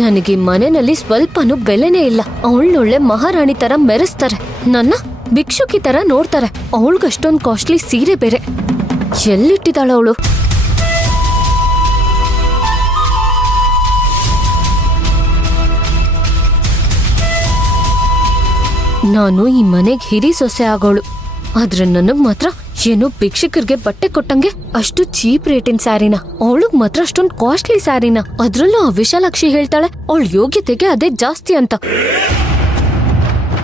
ನನಗೆ ಮನೆಯಲ್ಲಿ ಸ್ವಲ್ಪನೂ ಬೆಲೆನೇ ಇಲ್ಲ. ಅವಳನ್ನೊಳ್ಳೆ ಮಹಾರಾಣಿ ತರ ಮೆರೆಸ್ತಾರೆ, ನನ್ನ ಭಿಕ್ಷುಕಿ ತರ ನೋಡ್ತಾರೆ. ಅವಳಿಗಷ್ಟೊಂದು ಕಾಸ್ಟ್ಲಿ ಸೀರೆ ಬೇರೆ. ಎಲ್ಲಿಟ್ಟಿದ್ದಾಳ ಅವಳು? ನಾನು ಈ ಮನೆಗೆ ಹಿರಿ ಸೊಸೆ ಆಗೋಳು, ಆದ್ರೆ ನನಗ್ ಮಾತ್ರ ಏನೋ ಭಿಕ್ಷಕರಿಗೆ ಬಟ್ಟೆ ಕೊಟ್ಟಂಗೆ ಅಷ್ಟು ಚೀಪ್ ರೇಟಿನ ಸ್ಯಾರಿನ, ಅವಳಗ್ ಮಾತ್ರ ಅಷ್ಟೊಂದು ಕಾಸ್ಟ್ಲಿ ಸ್ಯಾರಿನ. ಅದ್ರಲ್ಲೂ ಆ ವಿಶಾಲಾಕ್ಷಿ ಹೇಳ್ತಾಳೆ ಅವಳ ಯೋಗ್ಯತೆಗೆ ಅದೇ ಜಾಸ್ತಿ ಅಂತ.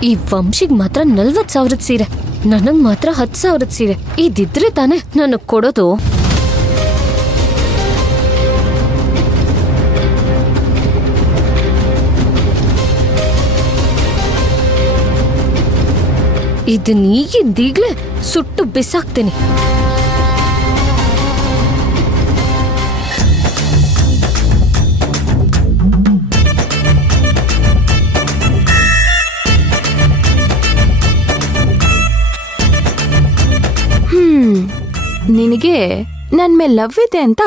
ಈ ವಂಶಿಗ್ ಮಾತ್ರ 40,000 ಸೀರೆ, ನನಗ್ ಮಾತ್ರ 10,000 ಸೀರೆ. ಇದಿದ್ರೆ ತಾನೆ ನನಗ್ ಕೊಡೋದು. ಇದನ್ನ ಈಗಿಂದೀಗ್ಲೇ ಸುಟ್ಟು ಬಿಸಾಕ್ತೀನಿ. ನಿನಗೆ ನನ್ ಮೇಲೆ ಲವ್ ಇದೆ ಅಂತ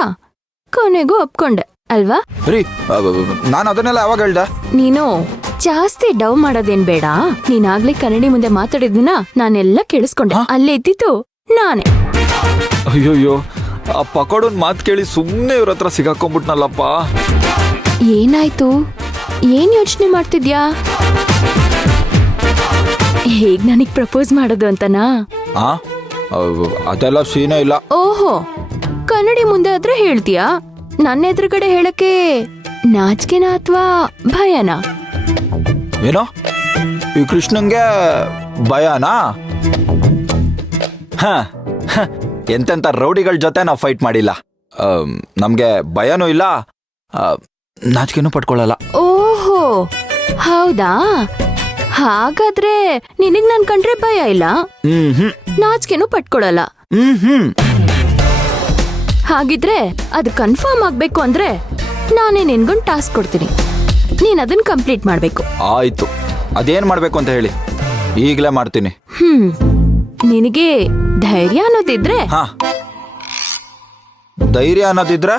ಕೊನೆಗೂ ಒಪ್ಕೊಂಡೆ ಅಲ್ವಾ? ನಾನು ಅದನ್ನೆಲ್ಲ ಯಾವಾಗ ಹೇಳ್ದ? ನೀನು ಜಾಸ್ತಿ ಡವ್ ಮಾಡೋದೇನ್ ಬೇಡ. ನೀನಾಗ್ಲೇ ಕನ್ನಡಿ ಮುಂದೆ ಮಾತಾಡಿದ್ನ ನಾನೆಲ್ಲ ಕೇಳಿಸ್ಕೊಂಡೆ. ಅಲ್ಲೇ ಇದ್ದಿತ್ತು ನಾನೇ. ಅಯ್ಯೋಯ್ಯೋ, ಆ ಪಕೋಡನ್ ಮಾತು ಕೇಳಿ ಸುಮ್ಮನೆ ಇವ್ರ ಹತ್ರ ಸಿಗಾಕೊಂಡ್ಬಿಟ್ನಲ್ಲಪ್ಪ. ಏನಾಯ್ತು? ಏನ್ ಯೋಚನೆ ಮಾಡ್ತಿದ್ಯಾ? ಹೇಗ್ ನನಗ್ ಪ್ರಪೋಸ್ ಮಾಡೋದು ಅಂತನಾ? ಅದೆಲ್ಲ ಸೀನೇ ಇಲ್ಲ. ಓಹೋ, ಕನ್ನಡಿ ಮುಂದೆ ಆದ್ರೆ ಹೇಳ್ತೀಯಾ? ನನ್ನ ಎದುರುಗಡೆ ಹೇಳಕ್ಕೆ ನಾಚಿಕೆನ ಅಥವಾ ಭಯನಾ? ಏನೋ ಈ ಕೃಷ್ಣಂಗೆ ಭಯನಾ? ಎಂತೆಂತ ರೌಡಿಗಳ ಜೊತೆ ನಾವು ಫೈಟ್ ಮಾಡಿಲ್ಲ. ನಮ್ಗೆ ಭಯನೂ ಇಲ್ಲ, ನಾಚಿಕೆನೂ ಪಡ್ಕೊಳ್ಳಲ್ಲ. ಓಹೋ ಹೌದಾ? ಹಾಗಾದ್ರೆ ನಿನಗ್ ನನ್ ಕಂಡ್ರೆ ಭಯ ಇಲ್ಲ, ನಾಚಿಕೆನೂ ಪಟ್ಕೊಳಲ್ಲ. ಹಾಗಿದ್ರೆ ಅದು ಕನ್ಫರ್ಮ್ ಆಗ್ಬೇಕು ಅಂದ್ರೆ ನಾನೇ ನಿನ್ಗೊಂದು ಟಾಸ್ಕ್ ಕೊಡ್ತೀನಿ. ನೀನ್ ಅದನ್ನ ಕಂಪ್ಲೀಟ್ ಮಾಡ್ಬೇಕು. ಆಯ್ತು, ಅದೇನ್ ಮಾಡ್ಬೇಕು ಅಂತ ಹೇಳಿ, ಈಗ್ಲೇ ಮಾಡ್ತೀನಿ. ನಿನಗೆ ಧೈರ್ಯ ಅನ್ನೋದಿದ್ರೆ? ಧೈರ್ಯ ಅನ್ನೋದಿದ್ರೆ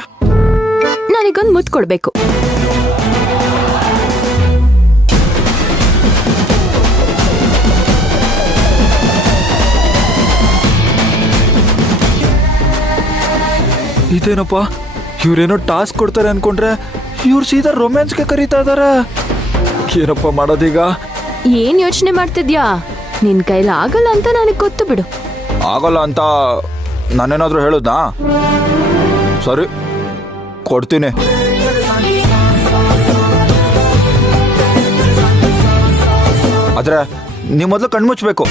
ನನಗೊಂದು ಮುತ್ತು ಕೊಡ್ಬೇಕು. ಇದೇನಪ್ಪ, ಇವ್ರೇನೋ ಟಾಸ್ಕ್ ಕೊಡ್ತಾರೆ ಅನ್ಕೊಂಡ್ರೆ ಇವ್ರು ಸೀದಾ ರೊಮ್ಯಾನ್ಸ್ಗೆ ಕರೀತಾ ಇದಾರೆ. ಏನಪ್ಪ ಮಾಡೋದೀಗ? ಏನ್ ಯೋಚನೆ ಮಾಡ್ತಿದ್ಯಾ? ನಿನ್ ಕೈಲಿ ಆಗಲ್ಲ ಅಂತ ನನಗೆ ಗೊತ್ತು ಬಿಡು. ಆಗಲ್ಲ ಅಂತ ನಾನೇನಾದ್ರೂ ಹೇಳುದಾ? ಸರಿ, ಕೊಡ್ತೀನಿ. ಆದ್ರೆ ನೀವು ಮೊದಲು ಕಣ್ಮುಚ್ಬೇಕು.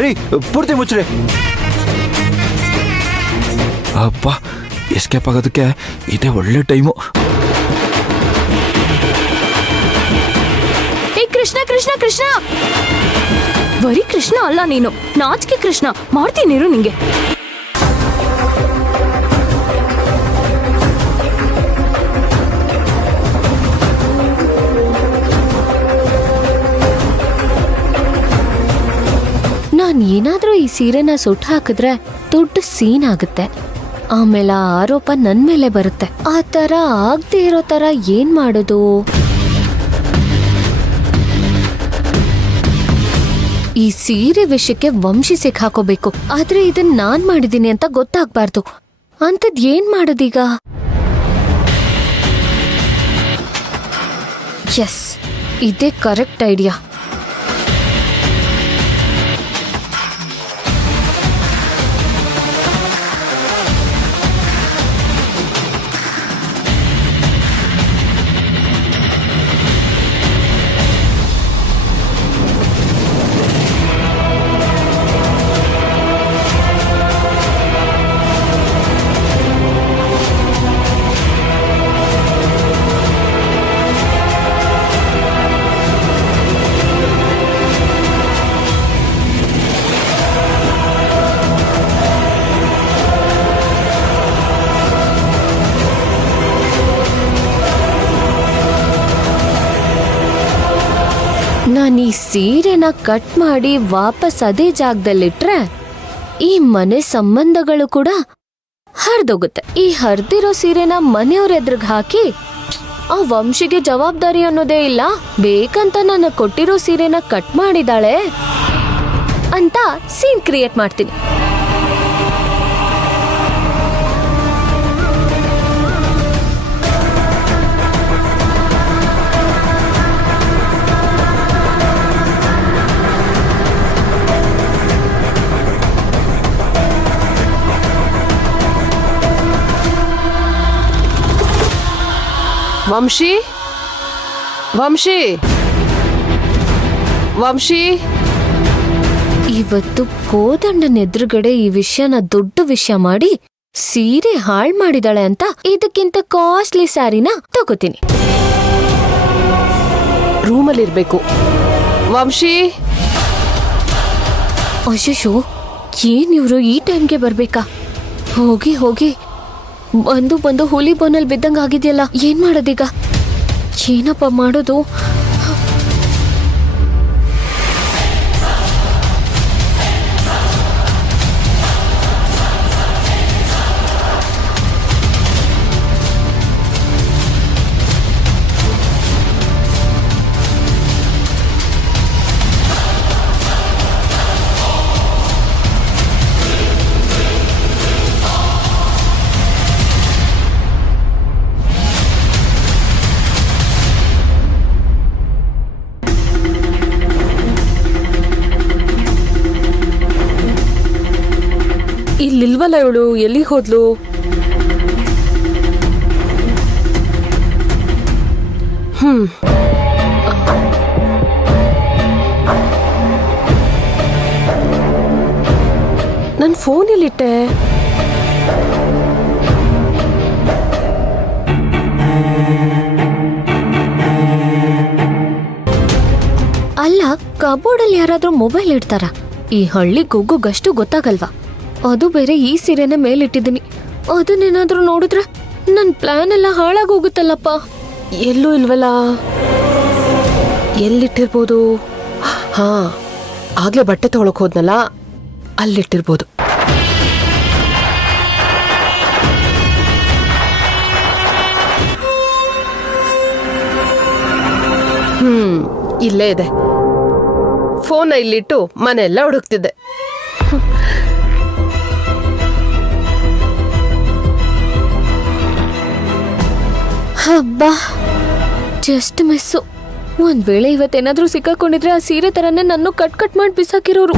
ರೀ, ಪೂರ್ತಿ ಮುಚ್ಚ್ರಿ. ಅಪ್ಪ, ಎಸ್ಕೇಪ್ ಆಗೋದಕ್ಕೆ ಇದೇ ಒಳ್ಳೆ ಟೈಮು. ಕೃಷ್ಣ ಕೃಷ್ಣ ಕೃಷ್ಣ, ಬರೀ ಕೃಷ್ಣ ಅಲ್ಲ ನೀನು, ನಾಚಿಕೆ ಕೃಷ್ಣ. ಮಾಡ್ತೀನಿರು ನಿಂಗೆ. ನಾನ್ ಏನಾದ್ರೂ ಈ ಸೀರೆನ ಸುಟ್ಟು ಹಾಕಿದ್ರೆ ದೊಡ್ಡ ಸೀನ್ ಆಗುತ್ತೆ. ಆಮೇಲೆ ಆ ಆರೋಪ ನನ್ ಮೇಲೆ ಬರುತ್ತೆ. ಆ ತರ ಆಗದೆ ಇರೋ ತರ ಏನ್ ಮಾಡೋದು? ಈ ಸೀರೆ ವಿಷಯಕ್ಕೆ ವಂಶಿ ಸಿಕ್ಕಾಕೋಬೇಕು. ಆದ್ರೆ ಇದನ್ನ ನಾನ್ ಮಾಡಿದೀನಿ ಅಂತ ಗೊತ್ತಾಗ್ಬಾರ್ದು. ಅಂತದ್ ಏನ್ ಮಾಡೋದೀಗ? ಎಸ್, ಇದೇ ಕರೆಕ್ಟ್ ಐಡಿಯಾ. ನಾನು ಈ ಸೀರೆನ ಕಟ್ ಮಾಡಿ ವಾಪಸ್ ಅದೇ ಜಾಗದಲ್ಲಿಟ್ರೆ ಈ ಮನೆ ಸಂಬಂಧಗಳು ಕೂಡ ಹರಿದೋಗುತ್ತೆ. ಈ ಹರಿದಿರೋ ಸೀರೆನ ಮನೆಯವ್ರ ಎದುರಿಗೆ ಹಾಕಿ ಆ ವಂಶಿಗೆ ಜವಾಬ್ದಾರಿ ಅನ್ನೋದೇ ಇಲ್ಲ, ಬೇಕಂತ ನಾನು ಕೊಟ್ಟಿರೋ ಸೀರೆನ ಕಟ್ ಮಾಡಿದಾಳೆ ಅಂತ ಸೀನ್ ಕ್ರಿಯೇಟ್ ಮಾಡ್ತೀನಿ. ವಂಶಿ ವಂಶಿ ವಂಶಿ ಇವತ್ತು ಕೋದಂಡನ ಎದುರುಗಡೆ ಈ ವಿಷಯನ ದೊಡ್ಡ ವಿಷಯ ಮಾಡಿ ಸೀರೆ ಹಾಳ್ ಮಾಡಿದಾಳೆ ಅಂತ ಇದಕ್ಕಿಂತ ಕಾಸ್ಟ್ಲಿ ಸ್ಯಾರಿನ ತಗೋತೀನಿ. ರೂಮಲ್ಲಿರ್ಬೇಕು. ವಂಶಿ ಅಯ್ಯೋ, ಏನ್ ಇವ್ರು ಈ ಟೈಮ್ಗೆ ಬರ್ಬೇಕಾ? ಹೋಗಿ ಹೋಗಿ ಬಂದು ಬಂದು ಹುಲಿ ಬೋನಲ್ಲಿ ಬಿದ್ದಂಗ ಆಗಿದೆಯಲ್ಲ, ಏನ್ ಮಾಡೋದೀಗ? ಏನಪ್ಪ ಮಾಡೋದು? ಇಲ್ಲಿಲ್ವಲ್ಲ ಇವಳು, ಎಲ್ಲಿಗೆ ಹೋದ್ಲು? ನನ್ನ ಫೋನ್ ಎಲ್ಲಿಟ್ಟೆ? ಅಲ್ಲ, ಕಬೋರ್ಡಲ್ಲಿ ಯಾರಾದ್ರೂ ಮೊಬೈಲ್ ಇಡ್ತಾರ? ಈ ಹಳ್ಳಿ ಗುಗ್ಗುಗಷ್ಟು ಗೊತ್ತಾಗಲ್ವಾ? ಅದು ಬೇರೆ ಈ ಸೀರೆನ ಮೇಲಿಟ್ಟಿದ್ದೀನಿ. ಅದನ್ನೇನಾದ್ರೂ ನೋಡಿದ್ರೆ ನನ್ ಪ್ಲಾನ್ ಎಲ್ಲ ಹಾಳಾಗೋಗುತ್ತಲ್ಲಪ್ಪ. ಎಲ್ಲೂ ಇಲ್ವಲ್ಲ. ಎಲ್ಲಿಟ್ಟಿರ್ಬೋದು? ಹಾ, ಆಗ್ಲೇ ಬಟ್ಟೆ ತಗೊಳಕ್ ಹೋದ್ನಲ್ಲ, ಅಲ್ಲಿಟ್ಟಿರ್ಬೋದು. ಇಲ್ಲೇ ಇದೆ. ಫೋನ್ ಇಲ್ಲಿಟ್ಟು ಮನೆಯೆಲ್ಲ ಹುಡುಕ್ತಿದ್ದೆ. ಹಬ್ಬಾ, ಜಸ್ಟ್ ಮಿಸ್ಸು. ಒಂದ್ ವೇಳೆ ಇವತ್ತೇನಾದ್ರೂ ಸಿಕ್ಕಾಕೊಂಡಿದ್ರೆ ಆ ಸೀರೆ ತರನೇ ನನ್ನ ಕಟ್ ಮಾಡಿ ಬಿಸಾಕಿರೋರು.